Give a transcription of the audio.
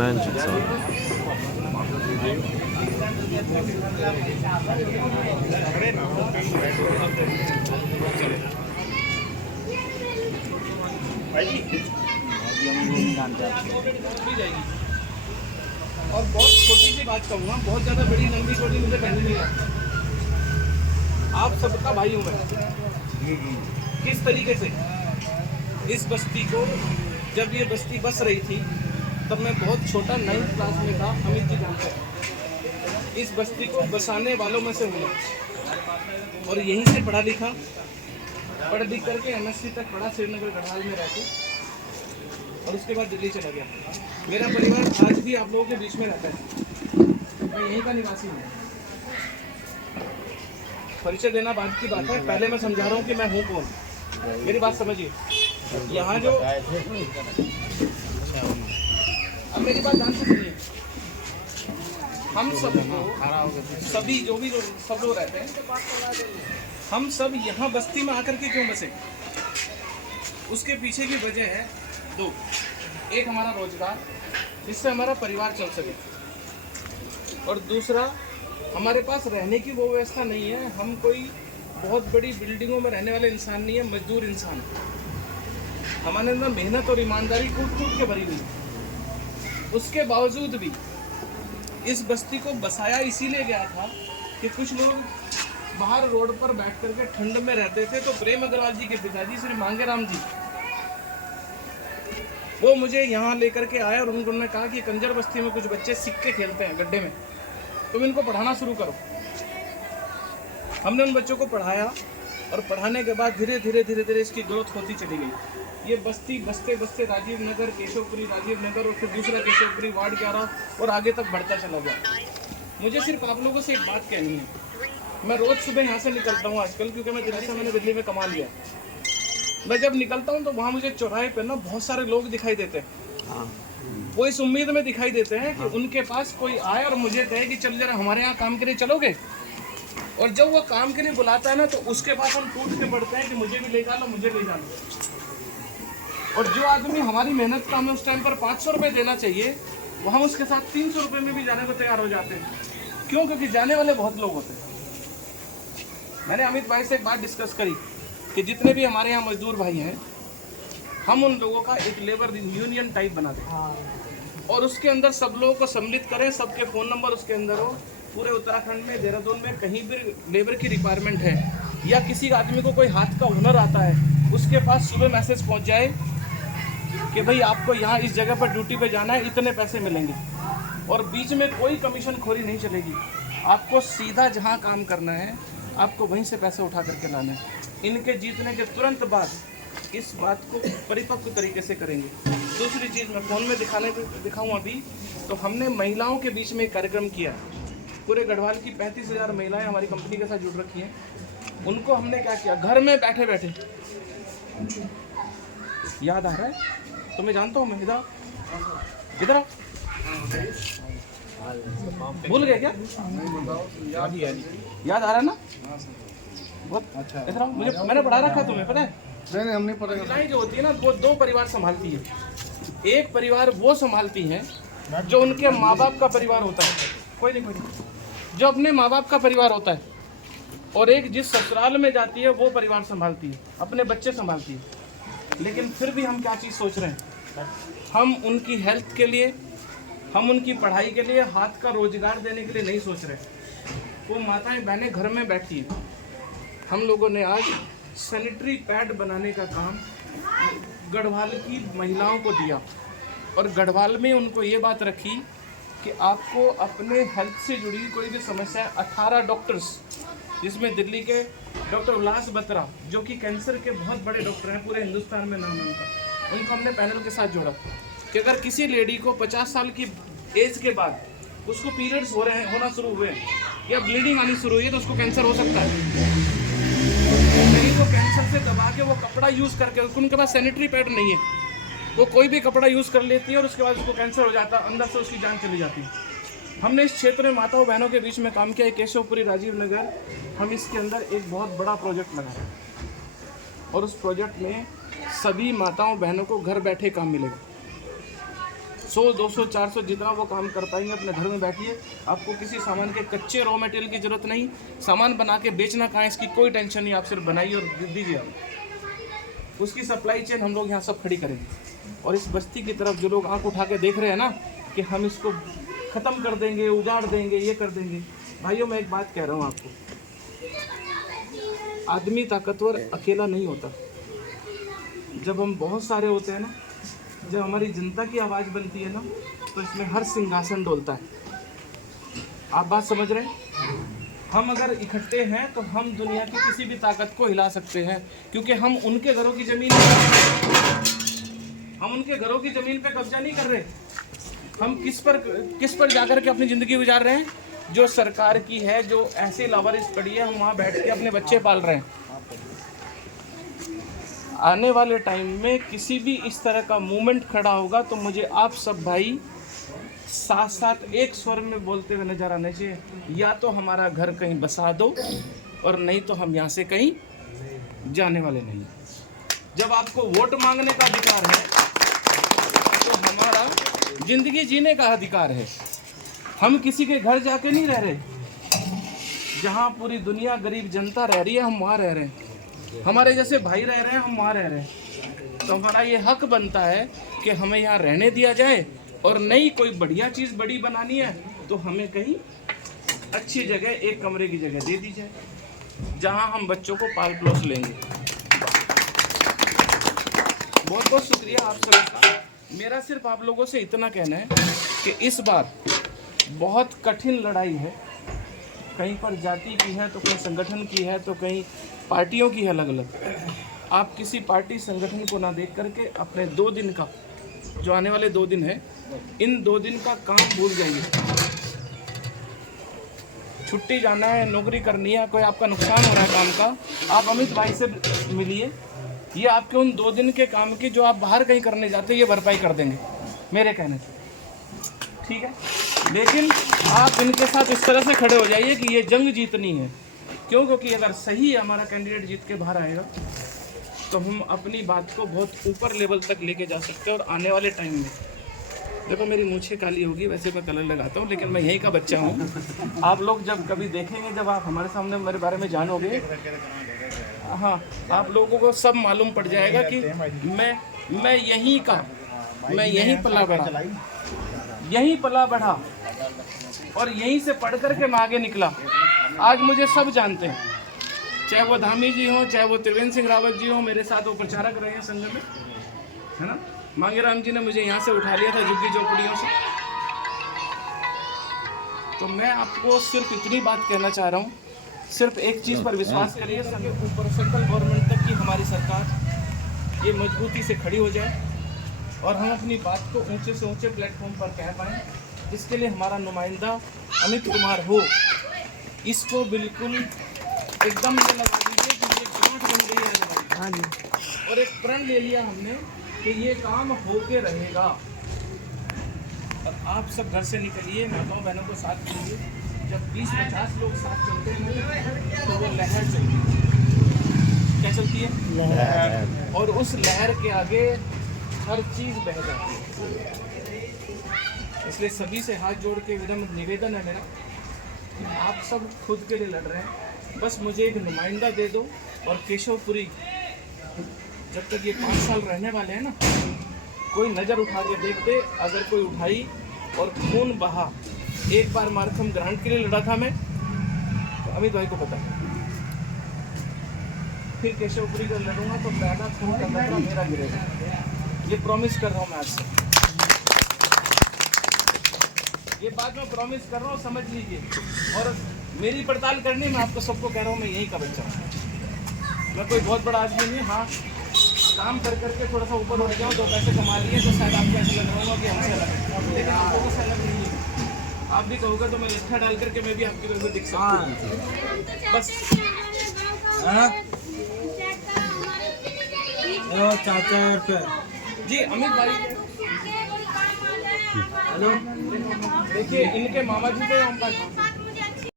Magic sound. और बहुत छोटी सी बात कहूँगा, बहुत ज़्यादा बड़ी लंबी छोटी मुझे पहननी नहीं है। आप सबका भाई हूँ मैं। किस तरीके से इस बस्ती को, जब ये बस्ती बस रही थी तब मैं बहुत छोटा 9th क्लास में था, अमित जी जानते हैं। इस बस्ती को बसाने वालों में से हूँ और यहीं से पढ़ा लिखा, पढ़ लिख करके MSc तक पढ़ा श्रीनगर गढ़वाल में रहते, और उसके बाद दिल्ली चला गया। मेरा परिवार आज भी आप लोगों के बीच में रहता है, मैं यहीं का निवासी हूँ। परिचय देना बाद की बात है, पहले मैं समझा रहा हूँ कि मैं हूँ कौन। मेरी बात समझिए। यहाँ जो, अब मेरी बात ध्यान से सुनिए। हम सब सभी जो भी लोग, सब लोग रहते हैं, हम सब यहाँ बस्ती में आकर के क्यों बसे? उसके पीछे की वजह है दो। एक हमारा रोजगार, जिससे हमारा परिवार चल सके, और दूसरा हमारे पास रहने की वो व्यवस्था नहीं है। हम कोई बहुत बड़ी बिल्डिंगों में रहने वाले इंसान नहीं है, मजदूर इंसान। हमारे अंदर मेहनत और ईमानदारी कूट कूट के भरी हुई है। उसके बावजूद भी इस बस्ती को बसाया इसीलिए गया था कि कुछ लोग बाहर रोड पर बैठ करके ठंड में रहते थे, तो प्रेम अग्रवाल जी के पिताजी श्री मांगेराम जी, वो मुझे यहाँ लेकर के आए और उन्होंने कहा कि कंजर बस्ती में कुछ बच्चे सिक्के खेलते हैं गड्ढे में, तुम इनको पढ़ाना शुरू करो। हमने उन बच्चों को पढ़ाया और पढ़ाने के बाद धीरे धीरे इसकी ग्रोथ होती चली गई। ये बस्ती बसते बसते राजीव नगर, केशवपुरी, राजीव नगर और फिर दूसरा केशवपुरी, वार्ड 11 और आगे तक बढ़ता चला गया। मुझे सिर्फ आप लोगों से एक बात कहनी है। मैं रोज़ सुबह यहाँ से निकलता हूँ आजकल, क्योंकि मैंने दिल्ली में कमा लिया। मैं जब निकलता हूँ तो वहाँ मुझे चौराहे पर ना बहुत सारे लोग दिखाई देते हैं। वो इस उम्मीद में दिखाई देते हैं कि उनके पास कोई आए और मुझे कहे कि चल जरा हमारे यहाँ काम के लिए चलोगे। और जब वो काम के लिए बुलाता है ना, तो उसके पास हम टूट के पड़ते हैं कि मुझे भी ले जाओ, मुझे ले जाओ। और जो आदमी हमारी मेहनत का हमें उस टाइम पर 500 रुपये देना चाहिए, वो हम उसके साथ 300 रुपये में भी जाने को तैयार हो जाते हैं। क्यों? क्योंकि जाने वाले बहुत लोग होते हैं। मैंने अमित भाई से एक बात डिस्कस करी कि जितने भी हमारे यहाँ मजदूर भाई हैं, हम उन लोगों का एक लेबर यूनियन टाइप बना दें और उसके अंदर सब लोगों को सम्मिलित करें, सबके फ़ोन नंबर उसके अंदर हो। पूरे उत्तराखंड में, देहरादून में कहीं भी लेबर की रिक्वायरमेंट है या किसी आदमी को कोई हाथ का हुनर आता है, उसके पास सुबह मैसेज पहुंच जाए कि भाई आपको यहाँ इस जगह पर ड्यूटी पे जाना है, इतने पैसे मिलेंगे, और बीच में कोई कमीशन खोरी नहीं चलेगी। आपको सीधा जहाँ काम करना है, आपको वहीं से पैसे उठा करके लाना है। इनके जीतने के तुरंत बाद इस बात को परिपक्व तरीके से करेंगे। दूसरी चीज़ मैं फ़ोन में दिखाऊँ अभी, तो हमने महिलाओं के बीच में एक कार्यक्रम किया। पूरे गढ़वाल की 35,000 महिलाएं हमारी कंपनी के साथ जुड़ रखी हैं। उनको हमने क्या किया, घर में बैठे बैठे, याद आ रहा है तो मैं जानता हूँ, मैं इधर आओ। भूल गए क्या? याद आ रहा है ना? बहुत अच्छा। इधर आओ, मुझे मैंने पढ़ा रखा, तुम्हें पता है? नहीं हम नहीं पढ़ा। महिलाएं जो होती है ना, वो 2 परिवार संभालती है। एक परिवार वो संभालती है जो उनके माँ बाप का परिवार होता है, कोई नहीं, जो अपने माँ बाप का परिवार होता है, और एक जिस ससुराल में जाती है वो परिवार संभालती है, अपने बच्चे संभालती है। लेकिन फिर भी हम क्या चीज़ सोच रहे हैं, हम उनकी हेल्थ के लिए, हम उनकी पढ़ाई के लिए, हाथ का रोजगार देने के लिए नहीं सोच रहे। वो माताएं बहनें घर में बैठी हैं। हम लोगों ने आज सैनिटरी पैड बनाने का काम गढ़वाल की महिलाओं को दिया, और गढ़वाल में उनको ये बात रखी कि आपको अपने हेल्थ से जुड़ी कोई भी समस्या है, 18 डॉक्टर्स, जिसमें दिल्ली के डॉक्टर उल्लास बत्रा, जो कि कैंसर के बहुत बड़े डॉक्टर हैं, पूरे हिंदुस्तान में नाम उनका, उनको हमने पैनल के साथ जोड़ा कि अगर किसी लेडी को 50 साल की एज के बाद उसको पीरियड्स होना शुरू हुए या ब्लीडिंग आनी शुरू हुई है, तो उसको कैंसर हो सकता है। नहीं तो कैंसर से दबा के वो कपड़ा यूज़ करके, उनके पास सैनिटरी पैड नहीं है, वो कोई भी कपड़ा यूज़ कर लेती है और उसके बाद उसको कैंसर हो जाता है, अंदर से उसकी जान चली जाती है। हमने इस क्षेत्र में माताओं बहनों के बीच में काम किया है। केशवपुरी, राजीव नगर, हम इसके अंदर एक बहुत बड़ा प्रोजेक्ट लगाए और उस प्रोजेक्ट में सभी माताओं बहनों को घर बैठे काम मिलेगा। 100, 200, 400 जितना वो काम कर पाएंगे अपने घर में बैठिए। आपको किसी सामान के कच्चे रॉ मटेरियल की ज़रूरत नहीं, सामान बना के बेचना कहाँ इसकी कोई टेंशन नहीं। आप सिर्फ बनाइए और दीजिए, आप उसकी सप्लाई चेन हम लोग यहाँ सब खड़ी करेंगे। और इस बस्ती की तरफ जो लोग आंख उठा के देख रहे हैं ना कि हम इसको ख़त्म कर देंगे, उजाड़ देंगे, ये कर देंगे, भाइयों मैं एक बात कह रहा हूँ आपको, आदमी ताकतवर अकेला नहीं होता। जब हम बहुत सारे होते हैं ना, जब हमारी जनता की आवाज़ बनती है ना, तो इसमें हर सिंहासन डोलता है। आप बात समझ रहे हैं? हम अगर इकट्ठे हैं तो हम दुनिया की किसी भी ताकत को हिला सकते हैं, क्योंकि हम उनके घरों की ज़मीन पे कब्जा नहीं कर रहे। हम किस पर जाकर के अपनी ज़िंदगी गुजार रहे हैं? जो सरकार की है, जो ऐसी लावारिस पड़ी है, हम वहाँ बैठ के अपने बच्चे पाल रहे हैं। आने वाले टाइम में किसी भी इस तरह का मूवमेंट खड़ा होगा तो मुझे आप सब भाई साथ साथ एक स्वर में बोलते हुए नजर आने चाहिए, या तो हमारा घर कहीं बसा दो और नहीं तो हम यहाँ से कहीं जाने वाले नहीं। जब आपको वोट मांगने का अधिकार है तो हमारा जिंदगी जीने का अधिकार है। हम किसी के घर जाके नहीं रह रहे। जहाँ पूरी दुनिया गरीब जनता रह रही है हम वहाँ रह रहे हैं, हमारे जैसे भाई रह रहे हैं हम वहाँ रह रहे हैं। तो हमारा ये हक बनता है कि हमें यहाँ रहने दिया जाए, और नई कोई बढ़िया चीज़ बड़ी बनानी है तो हमें कहीं अच्छी जगह, एक कमरे की जगह दे दी जाए जहाँ हम बच्चों को पाल पलोस लेंगे। बहुत बहुत शुक्रिया आप सबका। मेरा सिर्फ आप लोगों से इतना कहना है कि इस बार बहुत कठिन लड़ाई है। कहीं पर जाति की है तो कहीं संगठन की है तो कहीं पार्टियों की है अलग अलग। आप किसी पार्टी संगठन को ना देख करके अपने 2 दिन का, जो आने वाले 2 दिन है, इन 2 दिन का काम भूल जाइए। छुट्टी जाना है, नौकरी करनी है, कोई आपका नुकसान हो रहा है काम का, आप अमित भाई से मिलिए। ये आपके उन 2 दिन के काम की जो आप बाहर कहीं करने जाते हैं ये भरपाई कर देंगे मेरे कहने से, ठीक है। लेकिन आप इनके साथ इस तरह से खड़े हो जाइए कि ये जंग जीतनी है। क्यों? क्योंकि अगर सही हमारा कैंडिडेट जीत के बाहर आएगा तो हम अपनी बात को बहुत ऊपर लेवल तक लेके जा सकते हैं। और आने वाले टाइम में देखो, मेरी मूंछें काली होगी, वैसे मैं कलर लगाता हूँ, लेकिन मैं यहीं का बच्चा हूँ। आप लोग जब कभी देखेंगे, जब आप हमारे सामने मेरे बारे में जानोगे, हाँ, आप लोगों को सब मालूम पड़ जाएगा कि मैं यहीं का, मैं यहीं पला बढ़ा और यहीं से पढ़ कर के मैं आगे निकला। आज मुझे सब जानते हैं, चाहे वो धामी जी हों, चाहे वो त्रिवेंद्र सिंह रावत जी हों, मेरे साथ वो प्रचारक रहे हैं संघ में, है ना। मांगेराम जी ने मुझे यहाँ से उठा लिया था झुग्गी झोपड़ियों से। तो मैं आपको सिर्फ इतनी बात कहना चाह रहा हूँ, सिर्फ एक चीज़ पर विश्वास करिए, ऊपर सेंट्रल गवर्नमेंट तक की हमारी सरकार ये मजबूती से खड़ी हो जाए और हम अपनी बात को ऊंचे से ऊंचे प्लेटफॉर्म पर कह पाएँ। इसके लिए हमारा नुमाइंदा अमित कुमार हो, इसको बिल्कुल एकदम ये लगा दीजिए कि ये गांठ बन गई है हमारी। हाँ जी। और एक प्रण ले लिया हमने कि ये काम होके रहेगा। और आप सब घर से निकलिए, माताओं बहनों को साथ लीजिए। जब 20-50 लोग साथ चलते हैं तो वो लहर चलती है। क्या चलती है? लहर। और उस लहर के आगे हर चीज़ बह जाती है। इसलिए सभी से हाथ जोड़ के विनम्र निवेदन है मेरा, आप सब खुद के लिए लड़ रहे हैं, बस मुझे एक नुमाइंदा दे दो। और केशवपुरी जब तक ये 5 साल रहने वाले हैं ना, कोई नज़र उठा के देख दे, अगर कोई उठाई और खून बहा। एक बार मारखम ग्रांट के लिए लड़ा था मैं, तो अमित भाई को पता है, फिर केशवपुरी का लड़ूंगा तो पहला खून का कतरा मेरा गिरेगा, ये प्रॉमिस कर रहा हूँ मैं आज से। ये बात मैं प्रॉमिस कर रहा हूँ, समझ लीजिए। और मेरी पड़ताल करनी, मैं आपको सबको कह रहा हूँ, मैं यहीं का बच्चा हूँ, मैं कोई बहुत बड़ा आदमी नहीं। हाँ, काम कर करके थोड़ा सा ऊपर उठ जाऊँ, 2 पैसे कमा लिए तो शायद आपको ऐसा लग रहा होगा कि हमसे अलग है, लेकिन आप लोगों से अलग नहीं है। आप भी कहोगे तो मैं लिट्ठा डाल करके मैं भी आपकी तरफ से दिख सकता हूँ। बस चाचा जी, अमित भाई, हेलो, देखिए इनके मामा जी थे हम पास।